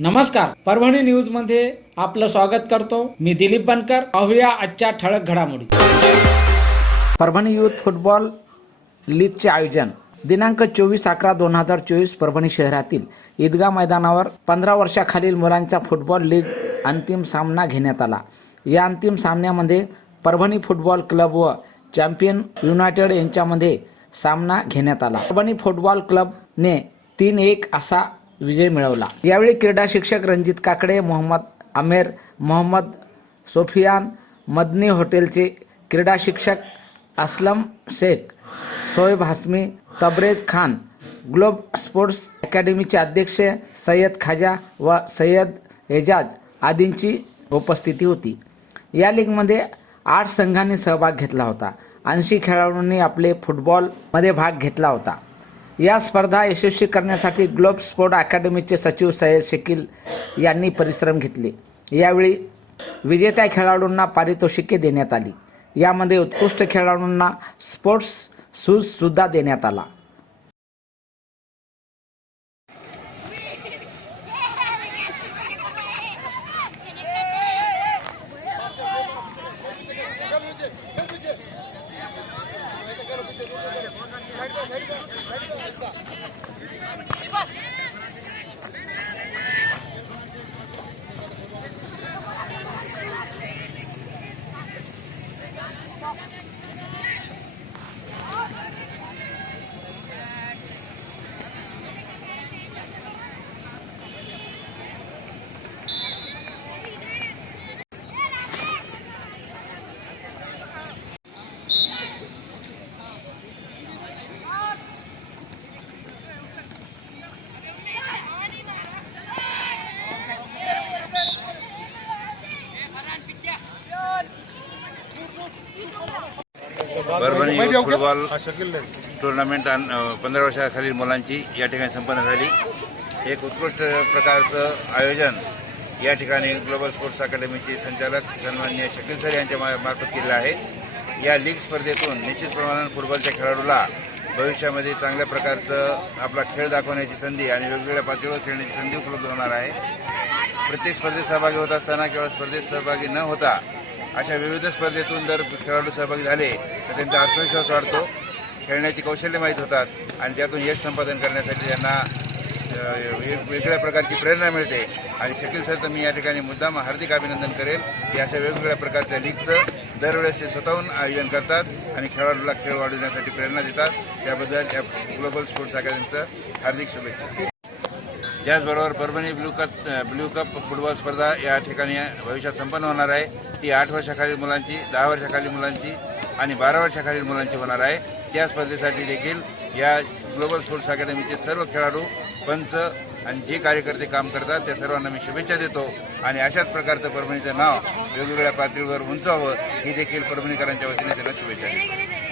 नमस्कार परभणी न्यूजमध्ये आपलं स्वागत करतो. मी दिलीप बनकर. पाहूया आजच्या ठळक घडामोडी. परभणी युथ फुटबॉल लीगचे आयोजन. दिनांक चोवीस अकरा दोन हजार चोवीस परभणी शहरातील ईदगा मैदानावर पंधरा वर्षाखालील मुलांचा फुटबॉल लीग अंतिम सामना घेण्यात आला. या अंतिम सामन्यामध्ये परभणी फुटबॉल क्लब व चॅम्पियन युनायटेड यांच्यामध्ये सामना घेण्यात आला. परभणी फुटबॉल क्लबने तीन एक असा विजय मिळवला. यावेळी क्रीडा शिक्षक रणजित काकडे मोहम्मद आमेर मोहम्मद सोफियान मदनी हॉटेलचे क्रीडा शिक्षक असलम शेख सोएब हासमी तबरेज खान ग्लोब स्पोर्ट्स अकॅडमीचे अध्यक्ष सय्यद खाजा व सय्यद एजाज आदींची उपस्थिती होती. या लीगमध्ये आठ संघांनी सहभाग घेतला होता. ऐंशी खेळाडूंनी आपले फुटबॉलमध्ये भाग घेतला होता. या स्पर्धा यशस्वी करण्यासाठी ग्लोब स्पोर्ट अकॅडमीचे सचिव सय्यद शकील यांनी परिश्रम घेतले. यावेळी विजेत्या खेळाडूंना पारितोषिके देण्यात आली. यामध्ये उत्कृष्ट खेळाडूंना स्पोर्ट्स शूजसुद्धा देण्यात आला. 十一 परभणी फुटबॉल टुर्नामेंट पंधरा वर्षाखालील मुलांची या ठिकाणी संपन्न झाली. एक उत्कृष्ट प्रकारचं आयोजन या ठिकाणी ग्लोबल स्पोर्ट्स अकॅडमीचे संचालक सन्मान्य शकील सर यांच्या मा- मार्फत केलेलं आहे. या लीग स्पर्धेतून निश्चित प्रमाणात फुटबॉलच्या खेळाडूला भविष्यामध्ये चांगल्या प्रकारचं आपला खेळ दाखवण्याची संधी आणि वेगवेगळ्या पातळीवर खेळण्याची संधी उपलब्ध होणार आहे. प्रत्येक स्पर्धेत सहभागी होत असताना किंवा स्पर्धेत सहभागी न होता अशा विविध स्पर्धेतून जर खेळाडू सहभागी झाले तर त्यांचा आत्मविश्वास वाढतो. खेळण्याची कौशल्य माहीत होतात आणि त्यातून यश संपादन करण्यासाठी त्यांना वेगवेगळ्या प्रकारची प्रेरणा मिळते. आणि शकील सर तर मी या ठिकाणी मुद्दाम हार्दिक अभिनंदन करेल. की अशा वेगवेगळ्या प्रकारच्या लीगचं दरवेळेस ते स्वतःहून आयोजन करतात आणि खेळाडूला खेळ वाढवण्यासाठी प्रेरणा देतात. त्याबद्दल या ग्लोबल स्पोर्ट्स अकॅडमीचं हार्दिक शुभेच्छा. त्याचबरोबर Parbhani blue cup blue cup football स्पर्धा या ठिकाणी भविष्यात संपन्न होणार आहे. ती आठ वर्षाखालील मुलांची दहा वर्षाखालील मुलांची आणि बारा वर्षाखालील मुलांची होणार आहे. त्या स्पर्धेसाठी देखील या ग्लोबल स्पोर्ट्स अकॅडमीचे सर्व खेळाडू पंच आणि जे कार्यकर्ते काम करतात त्या सर्वांना मी शुभेच्छा देतो. आणि अशाच प्रकारचं परभणीचं नाव वेगवेगळ्या पातळीवर उंचावं ही देखील परभणीकरांच्या वतीने त्याला शुभेच्छा देतो.